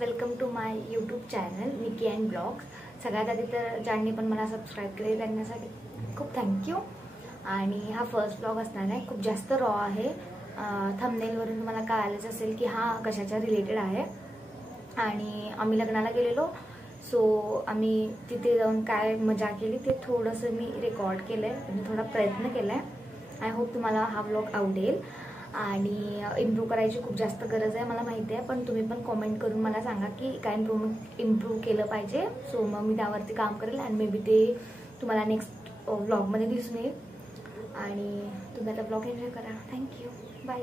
Welcome to my YouTube channel Niki and blogs. सगळ्यात आधी तर ज्यांनी पण मला सबस्क्राईब केले त्यांच्यासाठी खूप थँक्यू. आणि हा फर्स्ट ब्लॉग असणार आहे, खूप जास्त रॉ आहे. थंबनेलवरून तुम्हाला कळालंच असेल की हा कशाच्या रिलेटेड आहे. आणि आम्ही लग्नाला गेलेलो, सो आम्ही तिथे जाऊन काय मजा केली ते थोडंसं मी रेकॉर्ड केलं आहे आणि थोडा प्रयत्न केला आहे. आय होप तुम्हाला हा ब्लॉग आवडेल. आणि इम्प्रूव्ह करायची खूप जास्त गरज आहे मला माहिती आहे, पण तुम्ही पण कमेंट करून मला सांगा की काय इम्प्रूव्ह केलं पाहिजे. सो मग मी त्यावरती काम करेल आणि मे बी ते तुम्हाला नेक्स्ट ब्लॉगमध्ये दिसून येईल. आणि तुम्ही आता ब्लॉग एन्जॉय करा. Thank you, bye.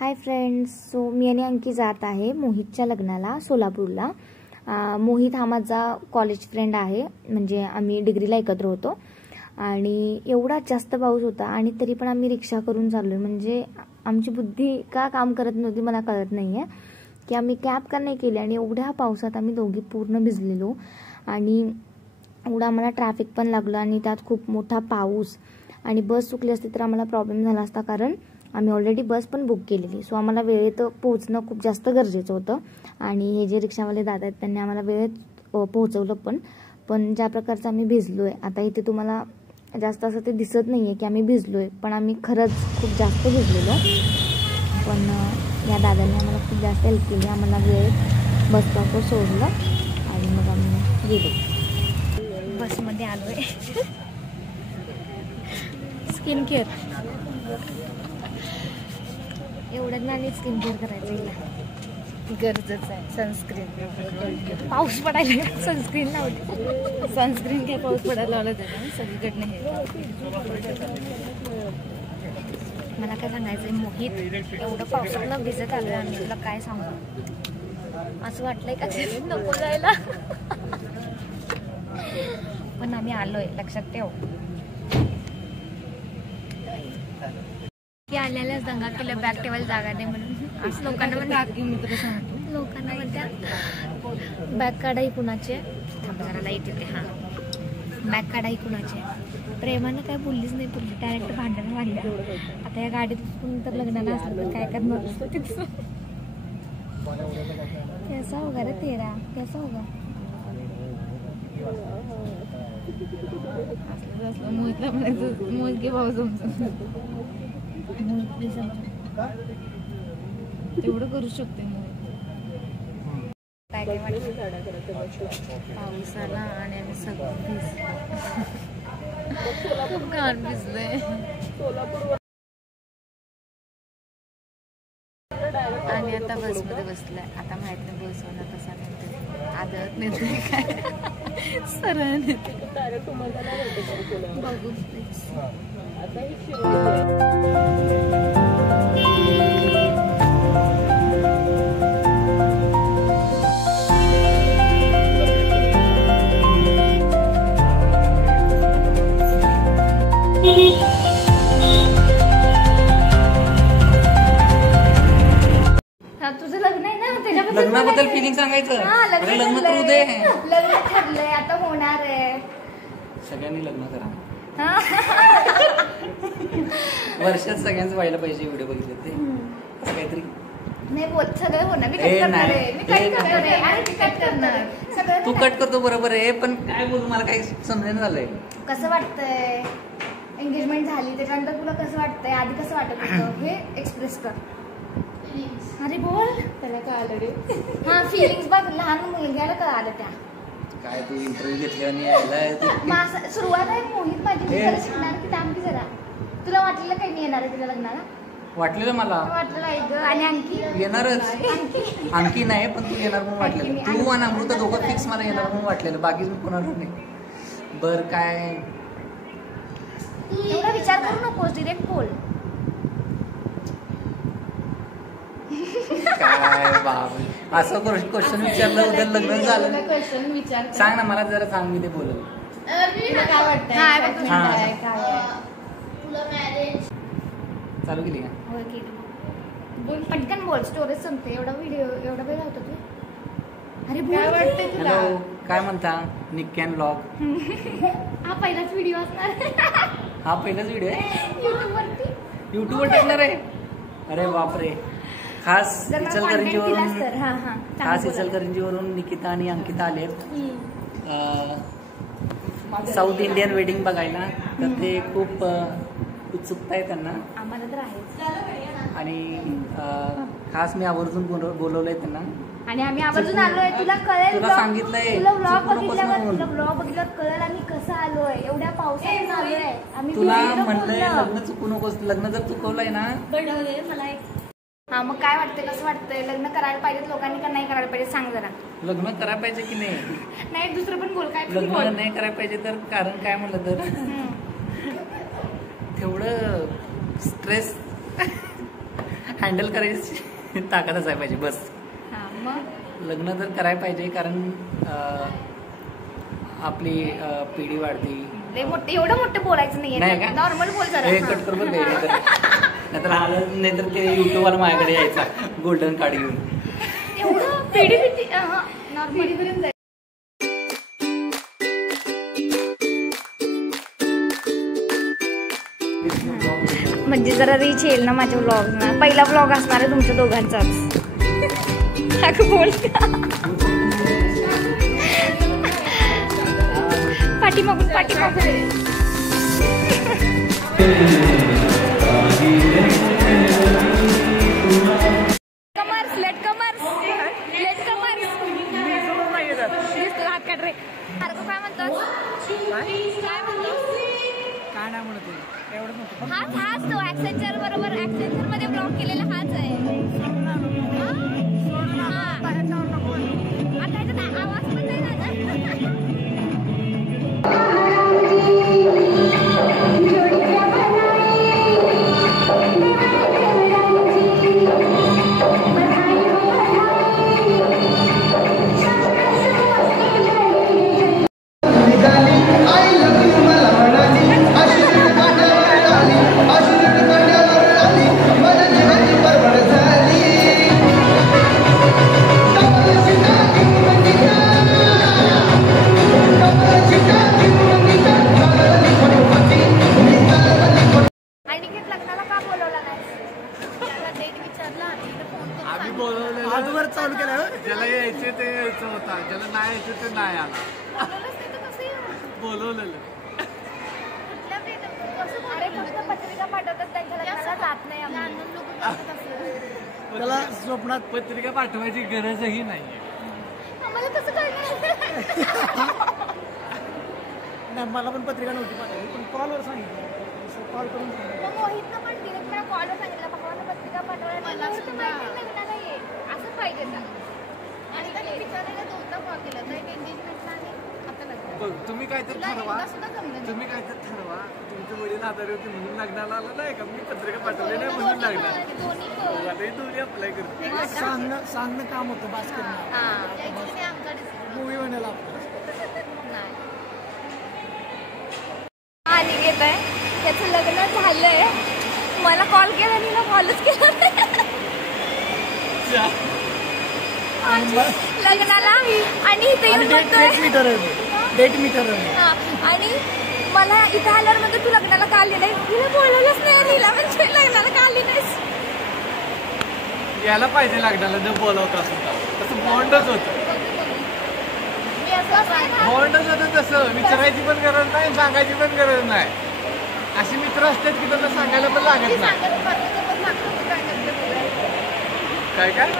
Hi friends, so मी आणि अंकी जात आहे मोहितच्या लग्नाला सोलापूरला. मोहित हा माझा कॉलेज फ्रेंड आहे, म्हणजे आम्ही डिग्रीला एकत्र होतो. आणि एवढा जास्त पाऊस होता आणि तरी पण आम्ही रिक्षा करून चाललो. म्हणजे आमची बुद्धी का काम करत नव्हती मला कळत नाही आहे की आम्ही कॅब का नाही केली. आणि एवढ्या पावसात आम्ही दोघी पूर्ण भिजलेलो आणि एवढा आम्हाला ट्रॅफिक पण लागलं आणि त्यात खूप मोठा पाऊस. आणि बस चुकली असती तर आम्हाला प्रॉब्लेम झाला असता, कारण आम्ही ऑलरेडी बस पण बुक केलेली. सो आम्हाला वेळेत पोहोचणं खूप जास्त गरजेचं होतं. आणि हे जे रिक्षावाले दादा आहेत त्यांनी आम्हाला वेळेत पोहोचवलं. पण ज्या प्रकारचं आम्ही भिजलो आहे, आता इथे तुम्हाला जास्त असं ते दिसत नाही आहे की आम्ही भिजलो आहे, पण आम्ही खरंच खूप जास्त भिजलेलो. पण या दादांनी आम्हाला खूप जास्त हेल्प केली. आम्हाला वेळेत बस स्टॉपवर सोडलं आणि मग आम्ही गेलो. बसमध्ये आलो आहे. स्किन केअर एवढं आणि स्किन केअर करायचं हिला गरजेचं आहे. सनस्क्रीन, पाऊस पडायला सनस्क्रीन लावते. सनस्क्रीन काय पाऊस पडायला लावलं त्याला सगळीकडनं. हे मला काय सांगायचं आहे, मोहित एवढं पावसानं भिजत आलं आणि तुला काय सांगू, असं वाटलंय का नको जायला. पण आम्ही आलोय, लक्षात ठेव. की आल्यालाच दंगा केलं, बॅग ठेवायला जागा नाही म्हणून. असं लोकांना पण लोकांना म्हणतात बॅग काढाई कुणाचे, जरा लाईट येते. हां, बॅग काढाई कुणाचे. प्रेमानं काय बोललीच नाही, बोलली डायरेक्ट भांडणं वाढल्या. आता या गाडीत कोण तर लग्नाला असलं तर काय करणार तिथं. कैसा होगा रे तेरा, कैसा होगा. असलं मोहितला म्हणायचं, मोहित घे भाऊ समजून. तेवढं करू शकते मग. काय काय वाटतं, पाऊस आला आणि आम्ही सगळं भिजलो. खूप घाण भिजलोय. आणि आता बसमध्ये बसलाय. आता माहित नाही बसवायला कसा नेते, आदळत नेते काय सरळ नेते बघू. तुझं लग्न आहे ना, त्याच्याबद्दल लग्नाबद्दल फिलिंग सांगायचं. लग्न करू दे. लग्न ठरलंय, आता होणार आहे. सगळ्यांनी लग्न करा. वर्षात सगळ्यांचं व्हायला पाहिजे. व्हिडिओ बघितले ते असं काहीतरी नाही बोल. सगळं होणार. मी कट करणार आहे, मी कट करणार आहे आणि मी कट करणार सगळं. तू कट करतो बरोबर आहे, पण काय बोलू मला काही समजेना झालंय. कसं वाटतंय एंगेजमेंट झाली त्याच्यानंतर तुला कसं वाटतंय, आधी कसं वाटत होतं हे एक्सप्रेस कर. अरे बोल. त्याला कळालं रे. हा, फिलिंग्स बघ. लहान मुलग्याला कळालं त्या. काय तू इंटरव्ह्यू घेतली आणि सुरुवात आहे मोहित माझी. शिकणार की थांब की जरा. तुला वाटलेलं काही नाही येणार आहे तुला लग्नाला? वाटलेलं मला. वाटलेलं आहे. आणि आणखी येणारच. आणखी नाही, पण तू येणार म्हणून वाटलेलं. तू आणि अमृता दोघं फिक्स मला येणार म्हणून वाटलेलं, बाकी कोणाला नाही. बर काय एवढा विचार करू नकोस, डिरेक्ट बोल. काय बाबा, असं क्वेश्चन विचारलं उद्या लग्न झालं. सांग ना मला जरा, सांग मी ते बोलल. काय वाटतं चालू केली का? होय केली. बोल पटकन बोल, स्टोरेज संपते. एवढा व्हिडिओ एवढा वेळ होता तू. अरे काय वाटतंय तुला? हॅलो, काय म्हणता निकी अँड ब्लॉग? हा पहिलाच व्हिडिओ असणार. हा पहिलाच व्हिडिओ आहे युट्यूब वरती. युट्यूबवर टाकणार आहे. अरे बापरे. खास जर मला content दिलास तर. हा हा खास इचलकरंजीवरून निकिता आणि अंकिता आलेत साऊथ इंडियन वेडिंग बघायला. तर ते खूप उत्सुकता आहे त्यांना. आम्हाला तर आहे. आणि खास मी आवर्जून बोलवलंय त्यांना. आणि आम्ही आवर्जून आलोय. तुला कळेल, तुला सांगितलंय, तुला ब्लॉग बघितल्यावर कळेल आम्ही कसं आलोय. एवढ्या पावसात आलोय आम्ही. तुला म्हणलंय लग्न चुकू नकोस. लग्न जर चुकवलंय ना. मला हा मग काय वाटतंय, कसं वाटतंय? लग्न करायला पाहिजेत लोकांनी का नाही करायला पाहिजे सांग जरा. लग्न करायला पाहिजे की नाही? नाही दुसरं पण बोल. काय लग्न नाही करायला पाहिजे तर कारण काय म्हणलं तर तेवढं स्ट्रेस हँडल करायची ताकदच आहे पाहिजे बस. मग लग्न तर करायला पाहिजे कारण आपली पिढी वाढते. एवढं मोठं बोलायचं नाहीये, नॉर्मल बोल जरा. कट कर बघ. नाहीतर ते युट्यूब वाला माझ्याकडे यायचा गोल्डन कार्ड घेऊन. एवढं पिढी नॉर्मल. म्हणजे जरा रीच येईल ना माझ्या व्लॉग ना. पहिला व्लॉग असणार आहे तुमच्या दोघांचाच. बोल पाठीमागून हात काढ रे. काय म्हणतो? हाच तो ऍक्सेंचर बरोबर. ऍक्सेंचर मध्ये ब्लॉग केलेला हाच आहे. आता आवाज पण नाही ना. ज्याला यायचे ते यायचं होता, ज्याला नाही यायचं ते नाही आला. बोलवलेलं. पत्रिका पाठवतात त्यांच्या लग्नाला जात नाही. त्याला स्वप्नात पत्रिका पाठवायची गरजही नाहीये. आम्हाला कसं कळणार? नाही मला पण पत्रिका नव्हती पाठवली पण कॉलवर सांगितलं. कॉल करून मोहितनं पण तिने मला कॉलवर सांगितलं पप्पांना पत्रिका पाठवायला. मला लग्नाला ये असंच पाहिजे ना. आणि त्यांनी विचारायला दोनदा कॉल केला तर एक एंगेजमेंटला आणि आता लग्न. तुम्ही काय तर ठरवा. तुम्ही काय तर ठरवा. तुमचे वडील आजारी होते म्हणून लग्नाला आला नाही का? मी पत्रिका पाठवली नाही म्हणून लागणार. दोन्ही अप्लाय करतो. सांगणं काम होतं बास करणं. मूवी बनायला आणि घेत आहे त्याचं लग्न झालंय. मला कॉल केला आणि ना कॉलच केला लग्नाला. आणि इथे येऊन डेट मीटर आणि मला इथं आल्यावर म्हणजे तू लग्नाला का आली नाही? तिला बोलायलाच नाही लिहिला म्हणजे लग्नाला का आली नाहीस? यायला पाहिजे लग्नाला न बोलवता सुद्धा. तसं बॉन्डच होतं. बॉन्डच होतं तसं. विचारायची पण गरज नाही, सांगायची पण गरज नाही. अशी मित्र असतात की त्यांना सांगायला पण लागत नाही. काय काय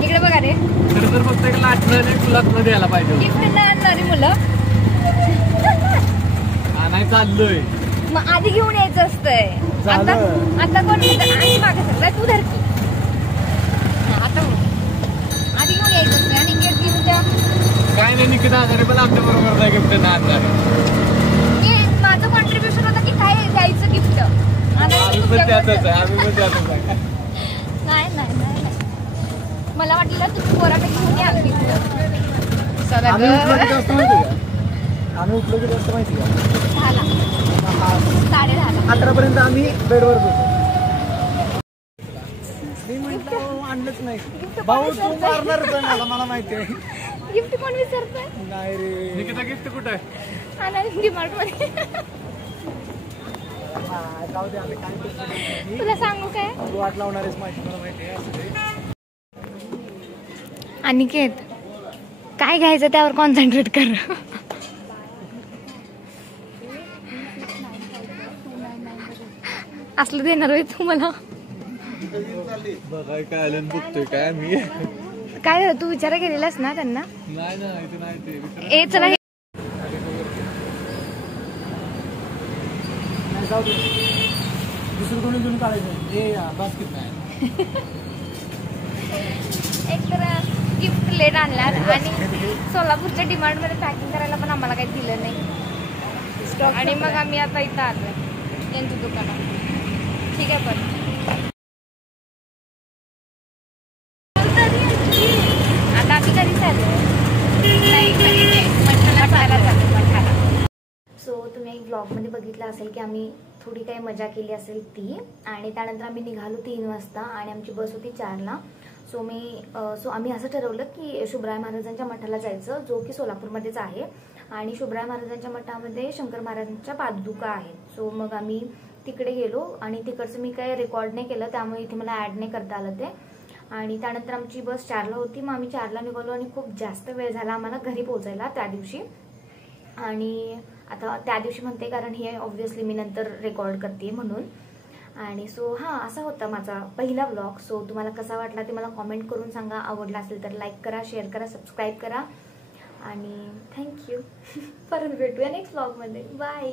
इकडे बघा रे. खरं तर फक्त एक लाटणं तुला द्यायला पाहिजे. गिफ्ट नाही आणणारी मुलं नाही चाललोय. मग आधी घेऊन यायचं असतंय. आता कोण मागे सगळं तू धरती. आता आधी घेऊन यायचं असतंय आणि गिफ्ट घेऊन द्या. काय नाही निकिता आजारी पण आमच्या बरोबर नाही गिफ्ट नाही आणणार. माझं कॉन्ट्रीब्युशन होतं की काय द्यायचं गिफ्ट. नाही नाही नाही मला वाटलं तू पोराकडे घेऊन या गिफ्ट. आम्ही उठलो की जास्त माहिती का? 10:30 11पर्यंत आम्ही बेडवर होतो. मी म्हटलं आणलंच नाही भाऊ तू मारणारच आहे मला माहिती आहे. गिफ्ट कोण विसरतोय? नाही रे निकिता गिफ्ट कुठं आहे? आनंद डिमार्ट मध्ये. जाऊ दे आता काय तुला सांगू काय वाट लावणार आहेस माझी मला माहिती आहे असं ते. अनिकेत काय घ्यायचं त्यावर कॉन्सन्ट्रेट कर. असलं देणार होय तू मला? बघाय काय आलं बघतोय काय मी. काय झालं तू विचार केलेलास ना त्यांना? नाही ना इथे नाही ते ए चला जाऊ दे दुसरं कोणी घेऊन काढायचं हे बास्केट नाही. एक तर गिफ्ट लेट आणणार आणि सोलापूरच्या डिमांड मध्ये पॅकिंग करायला पण आम्हाला काही दिलं नाही आणि मग आम्ही आता इथं आलोय यांच्या दुकानात. ठीक आहे पण आता आम्ही कधी चाललो सो तुम्ही एक ब्लॉगमध्ये बघितलं असेल की आम्ही थोडी काही मजा केली असेल ती आणि त्यानंतर आम्ही निघालो 3 वाजता आणि आमची बस होती 4ला. सो आम्ही असं ठरवलं की शुभराय महाराजांच्या मठाला जायचं जो की सोलापूरमध्येच आहे आणि शुभराय महाराजांच्या मठामध्ये शंकर महाराजांच्या पादुका आहेत. सो मग आम्ही तिकडे गेलो आणि तिकडचं मी काही रेकॉर्ड नाही केलं त्यामुळे इथे मला ॲड नाही करता आलं ते. आणि त्यानंतर आमची बस 4ला होती मग आम्ही 4ला निघालो आणि खूप जास्त वेळ झाला आम्हाला घरी पोहोचायला त्या दिवशी. आणि आता त्या दिवशी म्हणते कारण हे ऑब्व्हियसली मी नंतर रेकॉर्ड करते म्हणून. आणि सो हां असा होता माझा पहिला व्लॉग. सो तुम्हाला कसा वाटला ते मला कॉमेंट करून सांगा. आवडला असेल तर लाईक करा, शेअर करा, सबस्क्राईब करा आणि थँक्यू. परत भेटूया नेक्स्ट व्लॉगमध्ये. बाय.